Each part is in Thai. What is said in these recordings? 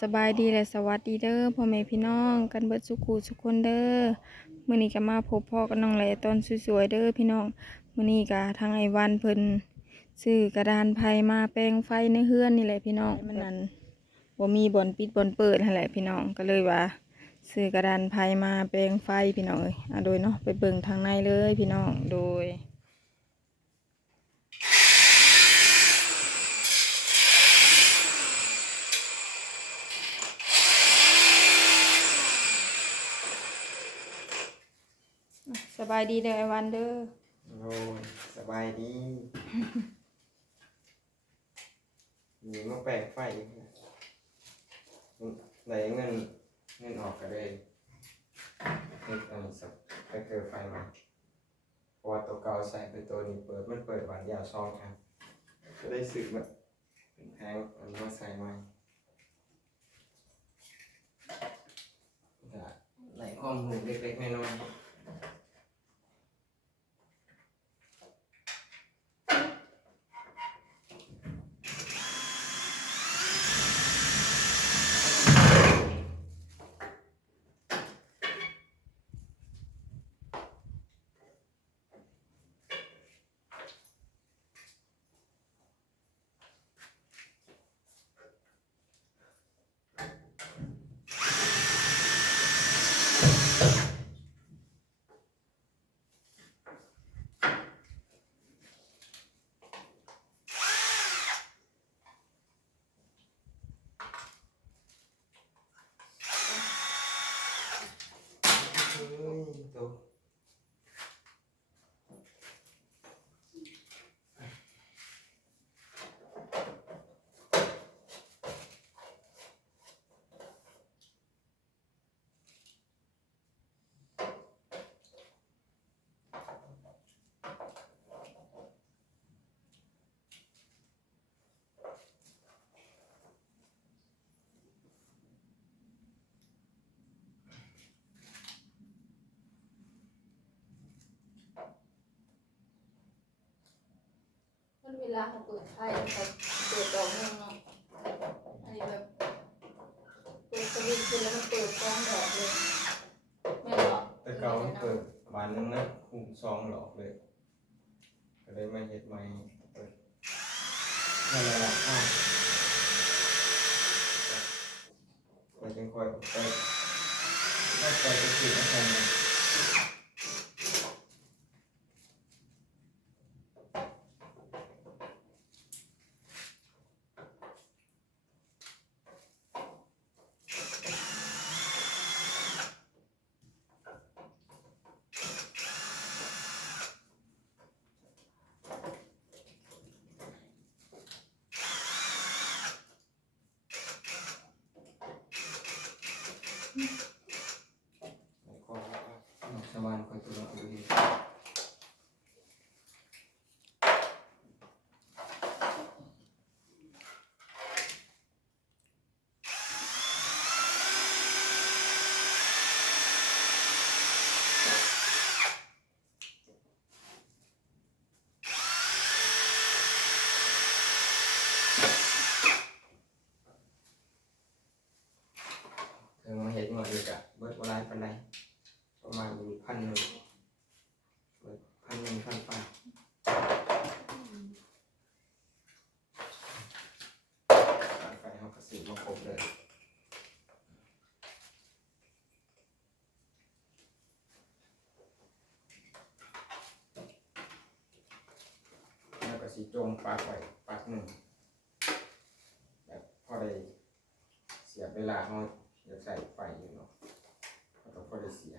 สบายดีและสวัสดีเด้อพ่อแม่พี่น้องกันเบิดสุขูสุขคนเด้อมื้อนี้ก็มาพบพ่อกับน้องแหล่ตอนสวยๆเด้อพี่น้องมื้อนี้ก็ทางไอ้วันเพิ่นซื้อกระดานไผมาแปลงไฟในเฮือนนี่แหละพี่น้องมันนั้นบ่มีบ่อนปิดบ่อนเปิดนั่นแหละพี่น้องก็เลยว่าซื้อกระดานไผมาแปลงไฟพี่น้องเอ้ยโดยเนาะไปเบิ่งทางในเลยพี่น้องโดยสบายดีเด้อไอ้วันเด้อโอ้ยสบายดีมีมาแปลกไฟไหนเงินออกกันเลยเงินอันสักไปเกิดไฟมาเพราะว่าตัวเก่าใส่ไปตัวนี้มันเปิดหวานยาวซองครับก็ได้สึกแบบเป็นแพงอันนี้มาใส่ใหม่ไหนข้อมูลเล็กๆน้อยๆตัว มันเวลาเขาเปิดไฟเขาเปิดดอกนึงเนาะไอ้แบบเปิดสวิตช์ขึ้นแล้วมันเปิดกล้องดอกเลยไม่หรอกแต่เก่ามันเปิดบานนึงนะคุ้มซองหลอกเลยก็เลยไม่เห็ดไม่เปิดนั่นแหละไปจึงคอยไปถ้าไปจะติดอะไรสวรรค์คอยตัวเราดูดีเธอมาเห็นมาดูกะเบิดโบราณปันใดประมาณ1,100 1,100 1,500ไฟเขากระสีมาครบเลยแล้วก็สีจงปากไว้ปากหนึ่งแบบพอได้เสียเวลาเขาจะใส่ไฟอยู่เนาะแล้วก็พอได้เสีย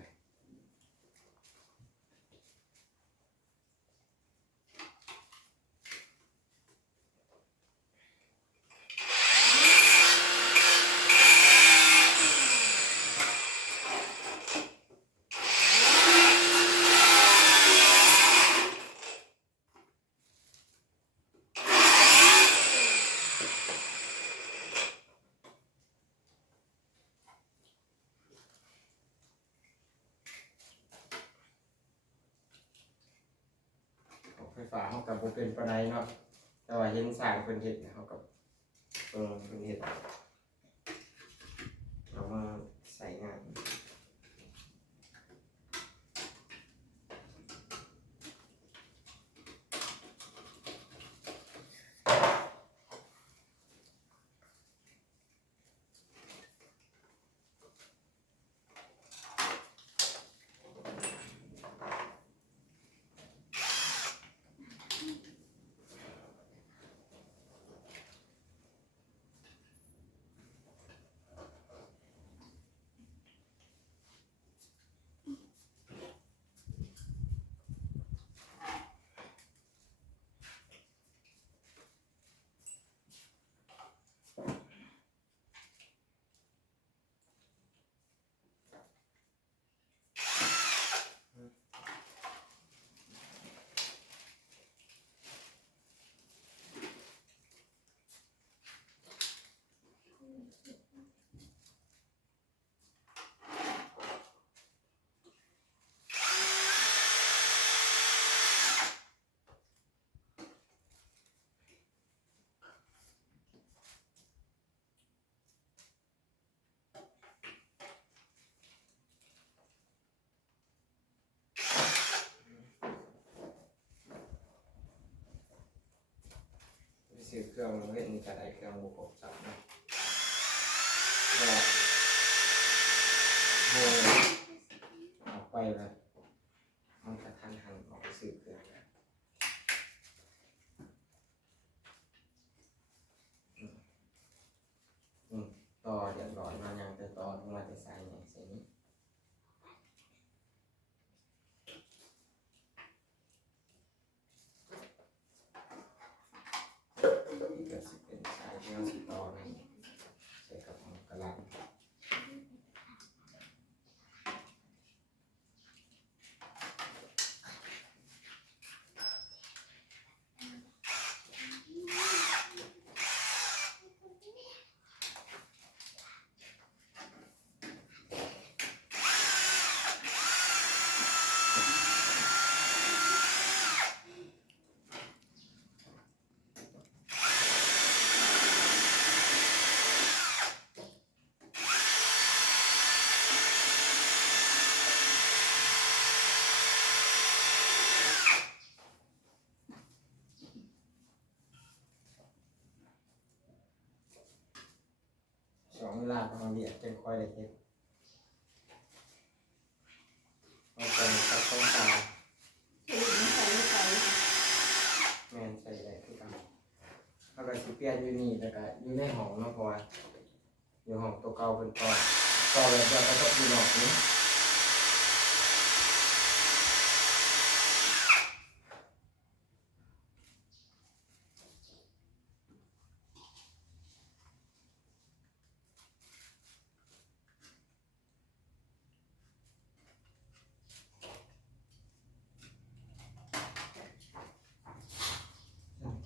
ไฟฟ้าเขากับเป็นปานใดเนาะแต่ว่าเห็นสร้างเพิ่นเฮ็ดเขากับเพิ่นเฮ็ด มาใส่งานซื้อเครื่องเล่นก็ได้เครื่องบุกอบจับนะโอ้ออกไปเลยมันกระทันหันออกไปซื้อเครื่องต่อเรียบร้อยมายังจะต่อลงมาจะใส่เนี่ยใส่นี้ที่ก็สิเป็นสายที่เราสิต่อนี่ใส่กับกระลังสองเวลาทำเบียดจึงค่อยได้เฮ็ดเอาไปตัดต้นตาแมนใส่ได้คือกันแล้วก็สิเปลี่ยนอยู่นี่แล้วก็อยู่ในห้องเนาะเพราะว่าอยู่ห้องตัวเก่าเป็นต่อแล้วก็ต้องอยู่นอกนี้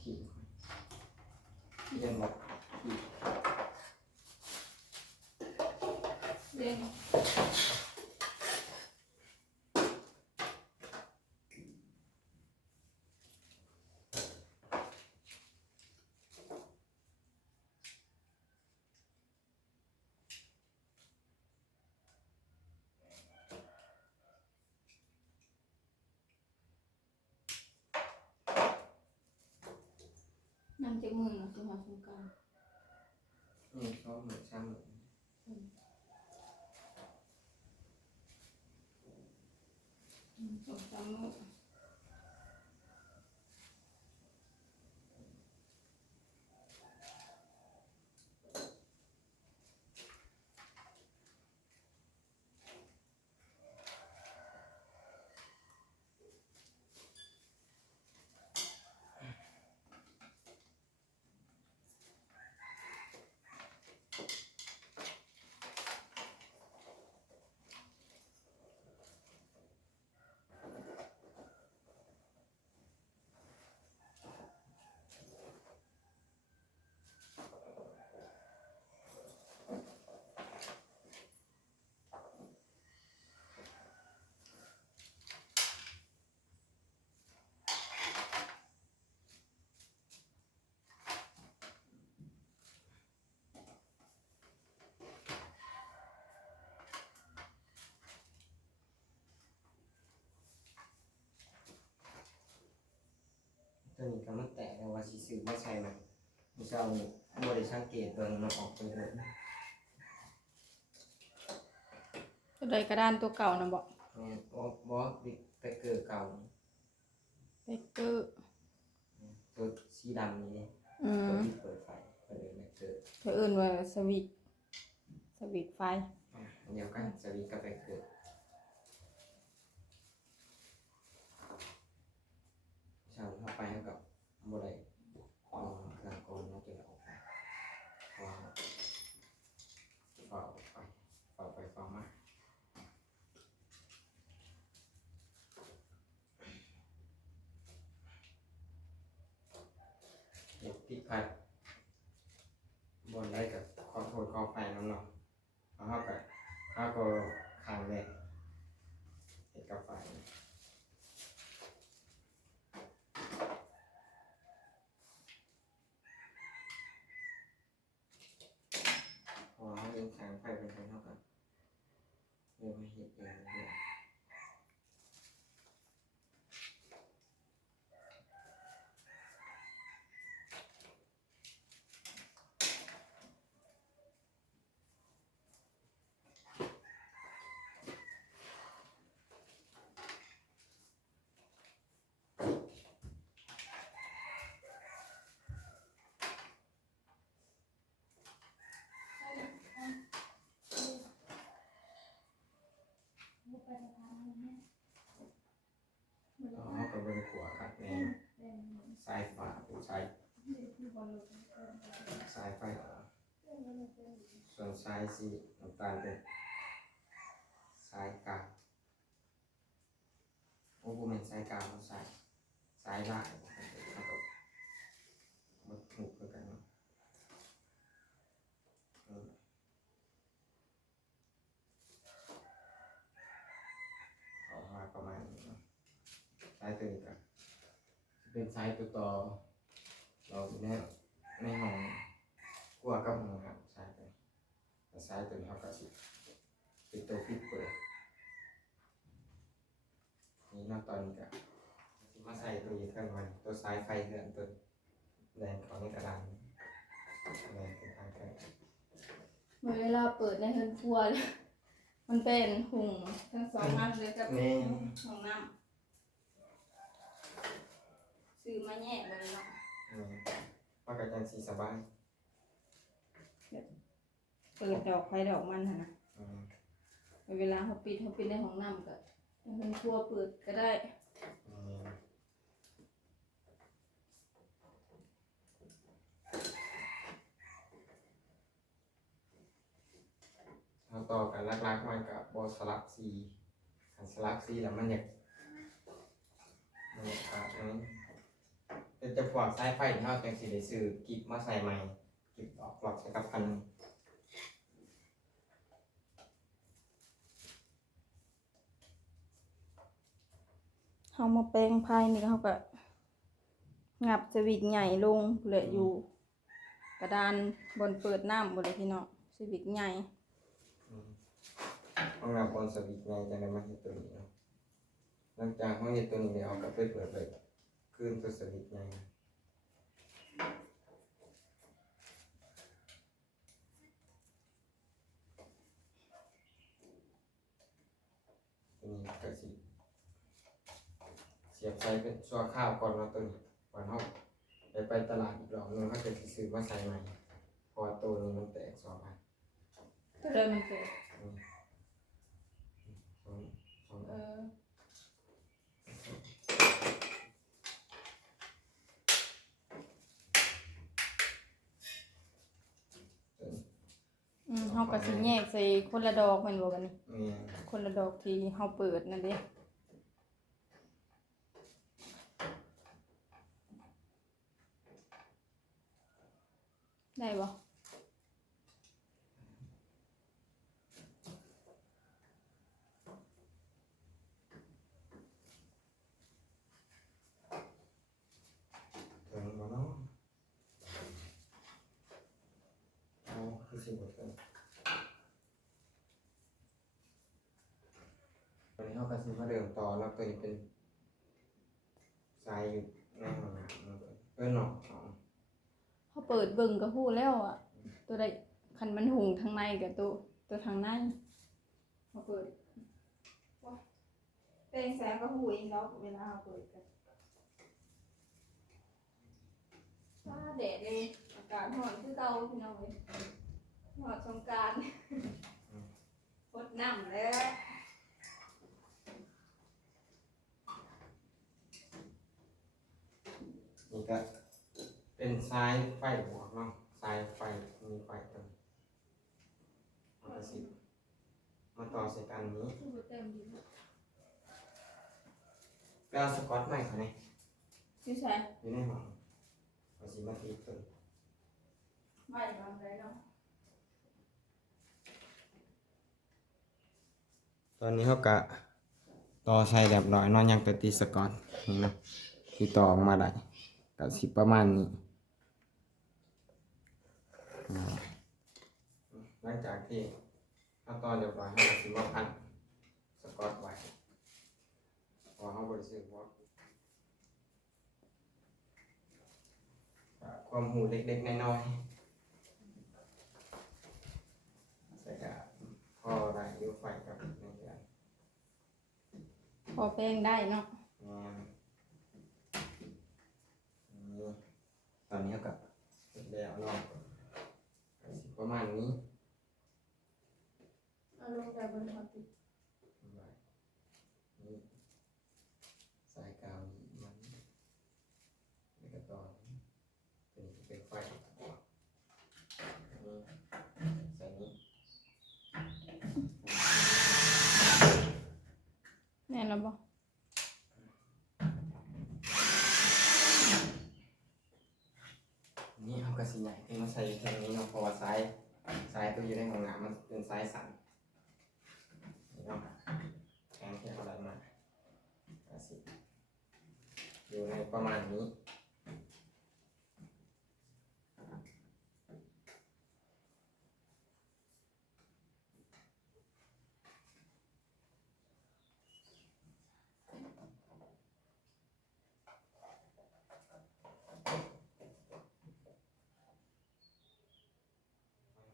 ขีดเรียนบอกขีด เด้ง นำจากมือนะคือหอสงกรานต์ ชอบเหมือนช่างเหมือน สองสามมื้อ ตัวนี้ก็มันแตกแล้วว่าสิซื้อมาใส่มันมื้อเช้านี้บ่ได้สังเกตเบิ่งมันออกไปเลย ตัวใดกระดานตัวเก่านะบอก บ่บิ๊กไปเกิดเก่า เบเกอร์ ตัวสีดำนี่ ตัวที่เปิดไฟเปิดเลยเกิด เธอเอื่นว่าสวิตช์ไฟ เดียวกันสวิตช์ก็ไปเกิดเช้าเข้าไปแล้วกับบ่ได้เครื่องกรองแล้วจะออกไปเฝ้าไปเฝ้ามาเด็กที่พัดบนได้กับขอโทษขอไฟน้ำเนาะแล้วเขาก็ขังเลยเด็กกับไฟพอเขาเลี้ยงแสงไฟเป็นเท่ากันเริ่มมาเห็นเองเลยเขาก็เป็นขัวครับในสายฟ้าสายไฟส่วนสายสีน้ำตาลเป็นสายกลางโอ้โหเป็นสายกลางสายล่างเขาก็มันถูกกันเนาะออกมาประมาณนี้เนาะสายตัวนี้ก็เป็นสายตัวต่อเราในห้องกลัวกับห้องครับสายตัวแต่สายตัวนี้เขาก็สิเป็นตัวปิดเปิดนี่นอกตอนนี้ก็มาใส่ตัวนี้กันมันตัวสายไฟเดือนตัวแรงของกระดานแรงเป็นทางกัน เวลาเปิดในเฮือนครัวเลยมันเป็นหุงทั้งสองอันเลยกับห้องน้ำซื้อมาแยกเลยเนาะ ว่ากันยังสีสบาย เปิดดอกไฟดอกมันนะเวลาเขาปิดในห้องน้ำก็ในเฮือนครัวเปิดก็ได้เราต่อกันลักๆมันกับบอสลักซีกันสลักซีแล้วมันอยากขาดนั้นเป็นจะพวกสายไฟที่เราจังสีได้ซื้อกิบมาใส่ใหม่กิบออกหลอกใส่กับพันเขามาแปลงภายนี่เขาก็งับสวิตช์ใหญ่ลงเหลืออยู่กระดานบนเปิดน้ำบนเลยพี่น้องสวิตช์ใหญ่ ห้องน้ำบนสวิตช์ไงจะได้มาเห็นตัวนี้เนาะหลังจากห้องเห็นตัวนี้แล้วก็ไปเปิดเลยขึ้นตัวสวิตช์ไงตัวนี้ก็สิเสียบใส่เป็นชั่วข้าวก่อนเนาะตัวนี้ก่อนเขาไปตลาดอีกรอบนึงเขาจะซื้อมาใส่ใหม่พอตัวนี้มันแตกสองอัน ก็เลยมันเกิด สอง เขาก็สิแยกใส่คนละดอกแม่นบ่กันนี่ นี่ คนละดอกที่เขาเปิดนั่นเด้ได้บ่ ตัวนี้บ่เนาะเอาคือสิบ่ตัวนี้เขาก็สิมาเริ่มต่อแล้วตัวนี้เป็น สายอยู่ในห้องน้ำมันเนาะ เขาเปิดเบิ่งก็ฮู้แล้วอ่ะตัวใดคันมันหุงทางในกับตัวทางในเขาเปิดแปลงแสงก็ฮู้เองแล้วเวลาเขาเปิดกันฟ้าแดดเลยอากาศร้อนคือเก่าพี่น้องเอ้ยร้อนสงกรานต์พดน้ำแล้ว นี่ก็เป็นสายไฟบวกเนาะสายไฟมีไฟตรงมันก็สิมาต่อใส่กันนี้ไปเอาสกอตใหม่เขาเนี่ย ชื่อใช่ อยู่ในห้องเอาสิมาตีตัว ไม่ทำไรเนาะ ตอนนี้เขากะต่อใส่เรียบร้อยเนอนยังไปตีสกอตนี่เนาะที่ต่อออกมาได้ก็สิประมาณนี้หลังจากที่เขาต่อเรียบร้อยเขาก็สิมาพันสกอตไว้พอเขาบริสุทธิ์ว่าความหูเล็กๆน้อยๆใส่กะพอได้อยูไฟกับในเดือน พอแป้งได้เนาะ นี่ตอนนี้เขากับเสร็จแล้วเนาะประมาณนี้ เอาลงแต่บนหัวติด นี่สายกาวมันแล้วก็ตอนเป็นไฟนี่ใส่นี้ แน่นแล้วบ่ นี่เอากระสีใหญ่ขึ้นมาใส่แค่นี้เนาะเพราะว่าสายตัวอยู่ในห้องน้ำมันเป็นสายสั่นนี่เนาะแทนที่เอาอะไรมากระสีอยู่ในประมาณนี้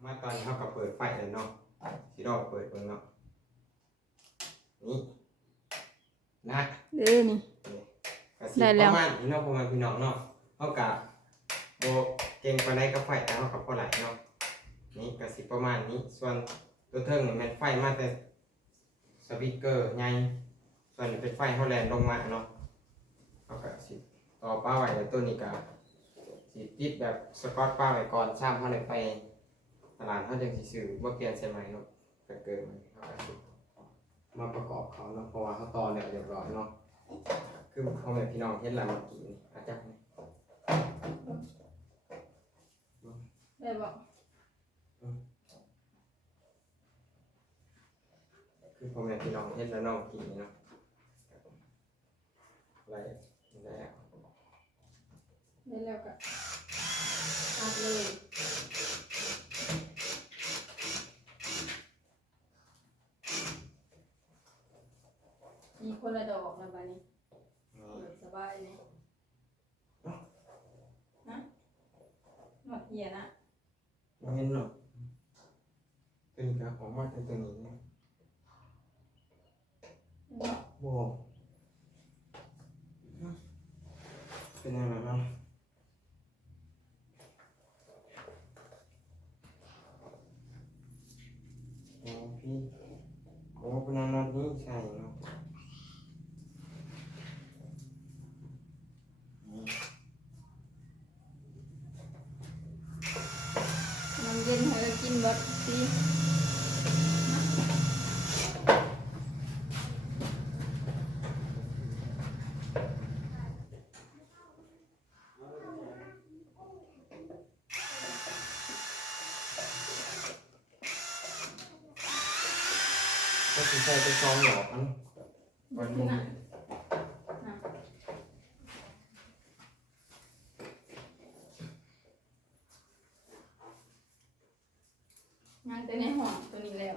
มาตอนนี้เขาก็เปิดไฟเลยเนาะสีดอกเปิดเบิ่งเนาะนี่นะ เด้อนี่ กระสีประมาณนี้เนาะประมาณพี่น้องเนาะเขากะโบเก่งปานใดกับไฟแต่เขากับพอไหลเนาะนี่กระสีประมาณนี้ส่วนตัวเทิงนี่แม่นไฟมาแต่สปีกเกอร์ใหญ่ส่วนนี้เป็นไฟเขาแลนลงมาเนาะเขากะสิต่อป้าไว้แล้วตัวนี้กะสิติดแบบสกอตป้าไว้ก่อนซ้ำเขาเลยไปตลาดเขาจึงสิซื้อบ่เปลี่ยนใช่ไหมเนาะแต่เกินเขากะสิมาประกอบเขาเนาะเพราะว่าเขาต่อแล้วเรียบร้อยเนาะคือพ่อแม่พี่น้องเห็นแล้วเมื่อกี้นี่อาจารย์ ได้บ่ คือพ่อแม่พี่น้องเห็นแล้วเนาะกี่เนาะอะไรแล้ว ได้แล้วก็ตัดเลย มีคนละดอกนะบ้านี้เปิดสบายเลยนะหมดเหียนะ ไม่เห็นเนาะตัวนี้ก็ออกมาเป็นตัวนี้เนี่ยโว้เป็นยังไงบ้างโอ้พี่โอ้เป็นนอนนี้ใช่เนาะ น้ำเย็นให้เรากินเบัดสิ ก็คือใช้ไปซ้อมหลอกมันวันนี้ งานแต่ในห้องตัวนี้แล้ว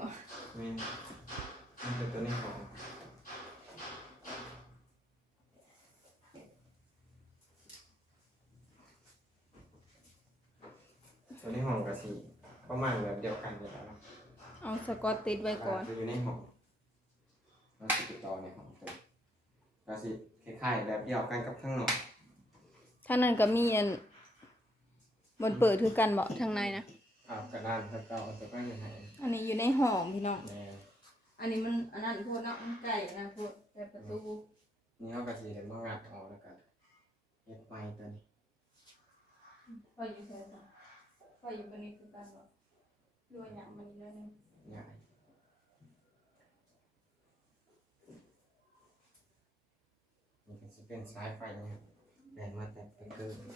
แม่มันเป็นตัวนี้ของ กับสีประมาณแบบเดียวกันนี่แหละเนาะ เอาสกอตติดไว้ก่อน จะอยู่ในห้องเราสิติดต่อในห้องตัวเราสิคล้ายๆแบบเดียวกันกับข้างนอก ทางนั้นก็มีอันบนเปิดคือกันบ่ทางในนะ กระดานถ้าเก่าจะไม่ยังไง อันนี้อยู่ในห้องพี่น้อง แน่ อันนี้มันอันนั้นพูดเนาะมันไก่นะพูดแต่ประตู นี่เขาก็สิเห็นว่างานออกแล้วกันเฮ็ดไปตัวนี้ ก็อยู่ใช่ไหมก็อยู่บนนี้คือกันบ่รวยอย่างมันนี่แล้วนึง ง่ายนี่ก็สิเป็นสายไฟเนี่ยแบ่งมาแต่เป็นเกินมั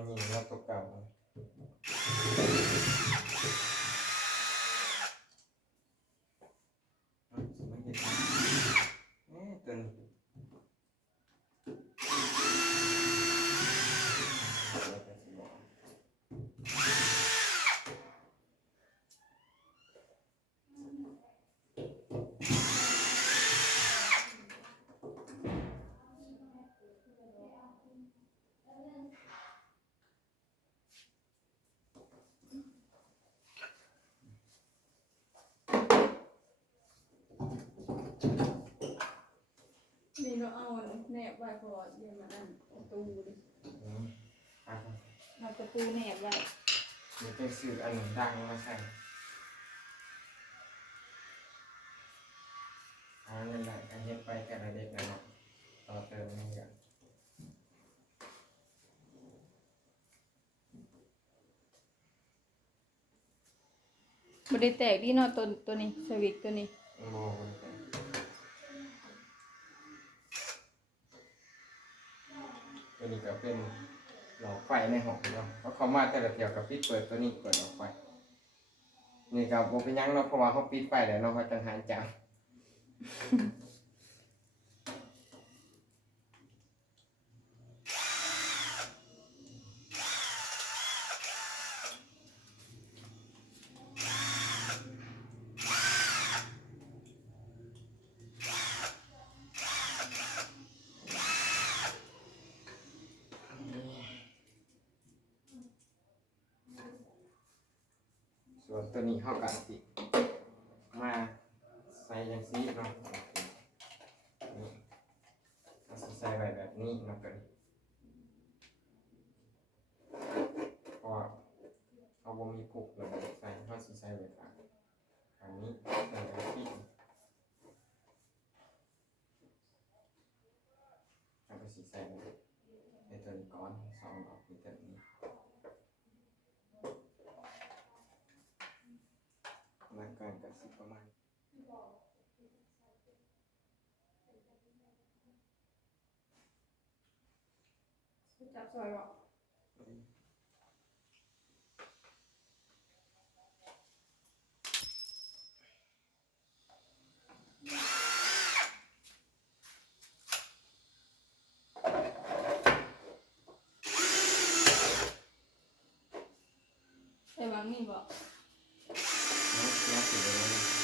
นยิงแล้วตกเก่ามันเห็นตัวนี้นี่เราเอาแนบไว้พอเดี๋ยวมาดันประตูดิเอาประตูแนบไว้ นี่เป็นสื่ออันหนึ่งดังมาใส่นั่นแหละการเฮ็ดไปแต่ละเด็กน้อยต่อเติมนี่กัน บ่ได้แตกดีเนาะตัวนี้สวิตช์ตัวนี้ โมมันเป็นตัวนี้ก็เป็นหลอดไฟในห้องเนาะเพราะเขามาแต่ละเที่ยวกับปิดเปิดตัวนี้เปิดหลอดไฟนี่กับโมเป็นยังเนาะเพราะว่าเขาปิดไฟแล้วเนาะเขาจังหายจังส่วนตัวนี้เขากันสิมาใส่ยังซีเนาะนี่เขาสิใส่ไว้แบบนี้เนาะกันเพราะว่าเขาบ่มีผูกเลยใส่เขาสิใส่ไว้ทางนี้ใส่ไว้ที่เขาก็สิใส่ไว้ในตัวนี้ก่อนสองดอกในตัวนี้แล้วกันกับสิประมาณ จับซอยบ่ ใส่บางนี่บ่ แล้วสิเลย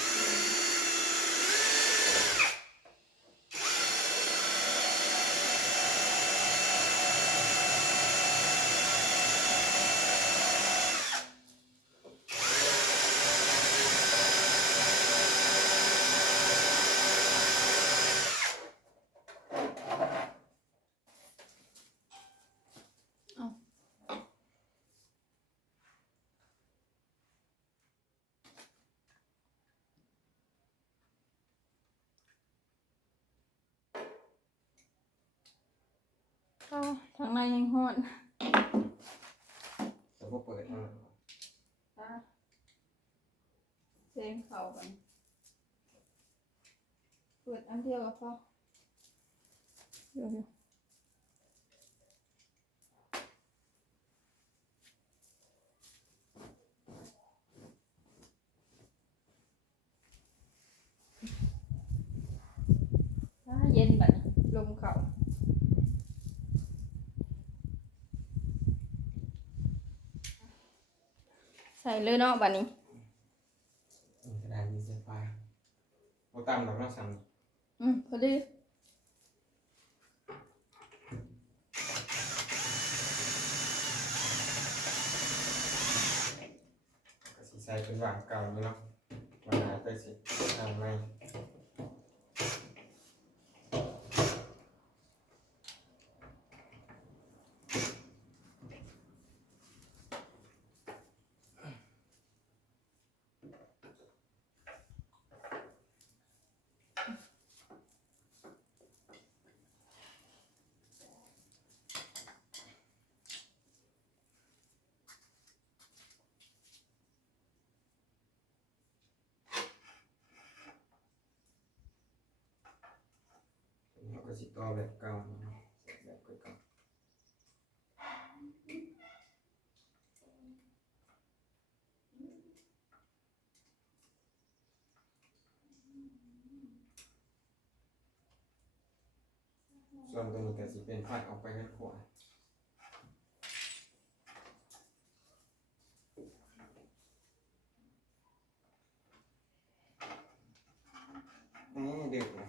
เอาทางในยังฮ้อน แต่พวกเปิดให้มัน ตาเซงเข้ากันเปิดอันเดียวก็พอเดี๋ยวเย็นบัดลมเข้า ใส่เลยเนาะบัดนี้กระดานมีเสียไฟโบตามดอกน้ำสั่น พอดีก็สิใส่เป็นวางเก่าอยู่เนาะวันหน้าไปสิทำไหมเราก็สิต่อแบบเก่าเนาะแบบเก่าส่วนตัวนี้ก็สิเป็นไฟออกไปกันขวานี่เด็กเลย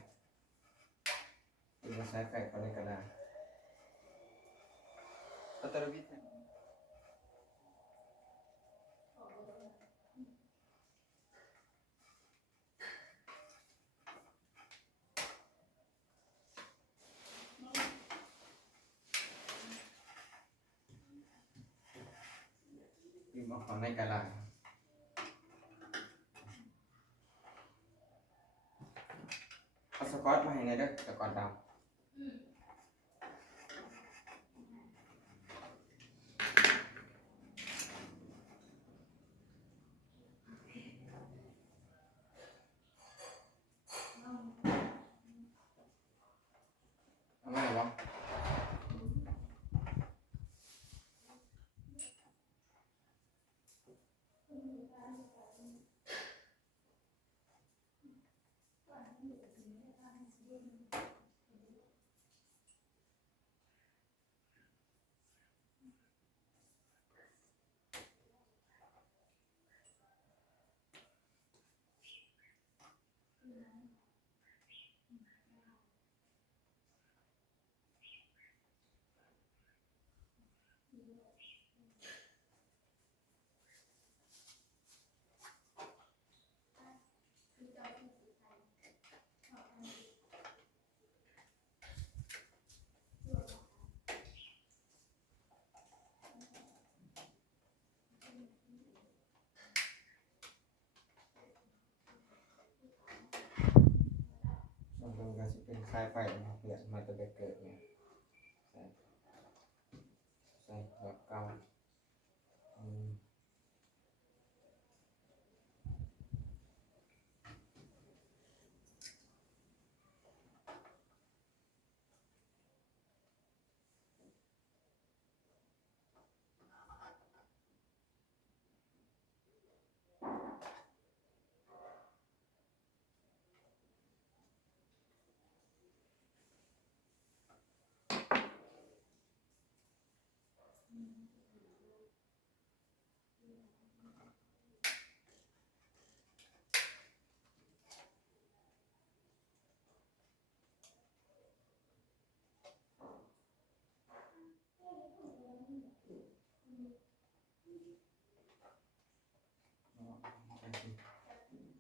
ดูมาใช้ไฟเขาในกระดาษปัตตานีดูมาเขาในกระดาษเอาสกอตมาให้ในเด้อสกอตดำเอาไหมวะส่วนตรงก็สิเป็นคลายไฟเนาะเลือดมาจะไปเกิดเนี่ยใส่แบบเก่าอืม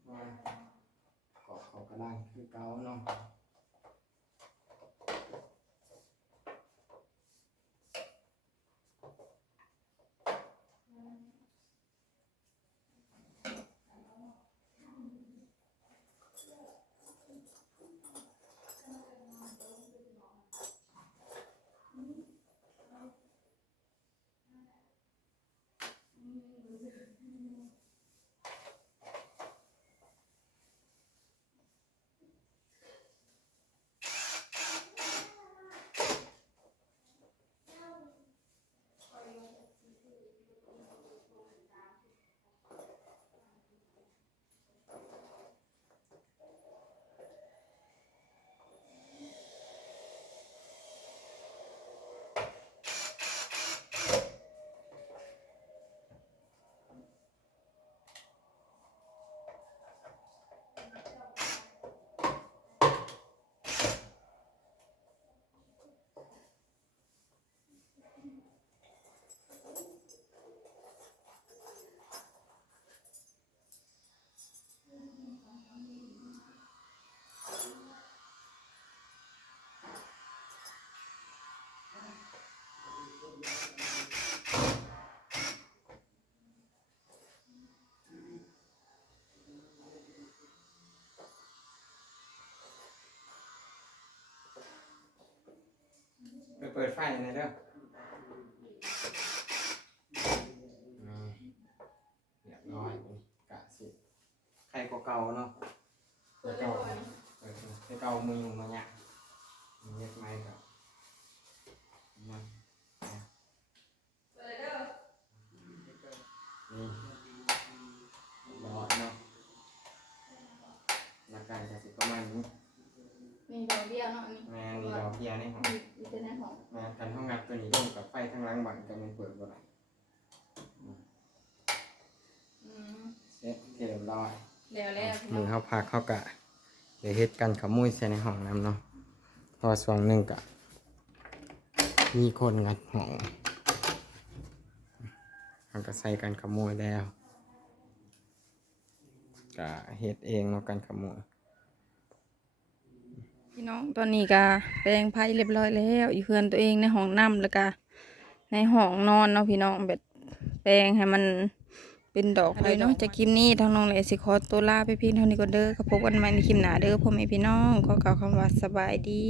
ว่าเกาะเขากระด้างคือเก่าเนาะ เปิดไฟหน่อยเด้อเรียบร้อยกะสิใครก็เก่าเนาะเก่าเก่ามือมาเนี่ยเรียกไม้กับมันนี่รอเนาะหลักการจะสิประมาณนี้ มีดอกเบี้ยเนาะนี่ แม่นี่ดอกเบี้ยในห้อง มีแต่ในห้อง แม่กันห้องงัดตัวนี้ลงกับไฟทั้งหลังบันกันมันเปิดบ่ได้เสร็จเรียบร้อย แล้ว มือเขาพักเขากะเดี๋ยวเฮ็ดกันขโมยใส่ในห้องน้ำเนาะเพอส่วนหนึ่งกะมีคนงัดห้องเขาก็ใส่กันขโมยแล้วกะเฮ็ดเองเนาะกันขโมย พี่น้องตอนนี้ก็แปลงไพ่เรียบร้อยแล้วอยู่เพื่อนตัวเองในห้องน้ำแล้วก็ในห้องนอนเนาะพี่น้องแบบแปลงให้มันเป็นดอกไผ่เนาะจากคลิปนี้ทางน้องเลยสิขอตัวลาไปเพียงเท่านี้ก่อนเด้อก็พบกันใหม่ในคลิปหน้าเด้อพ่อแม่พี่น้องขอกล่าวคำว่าสบายดี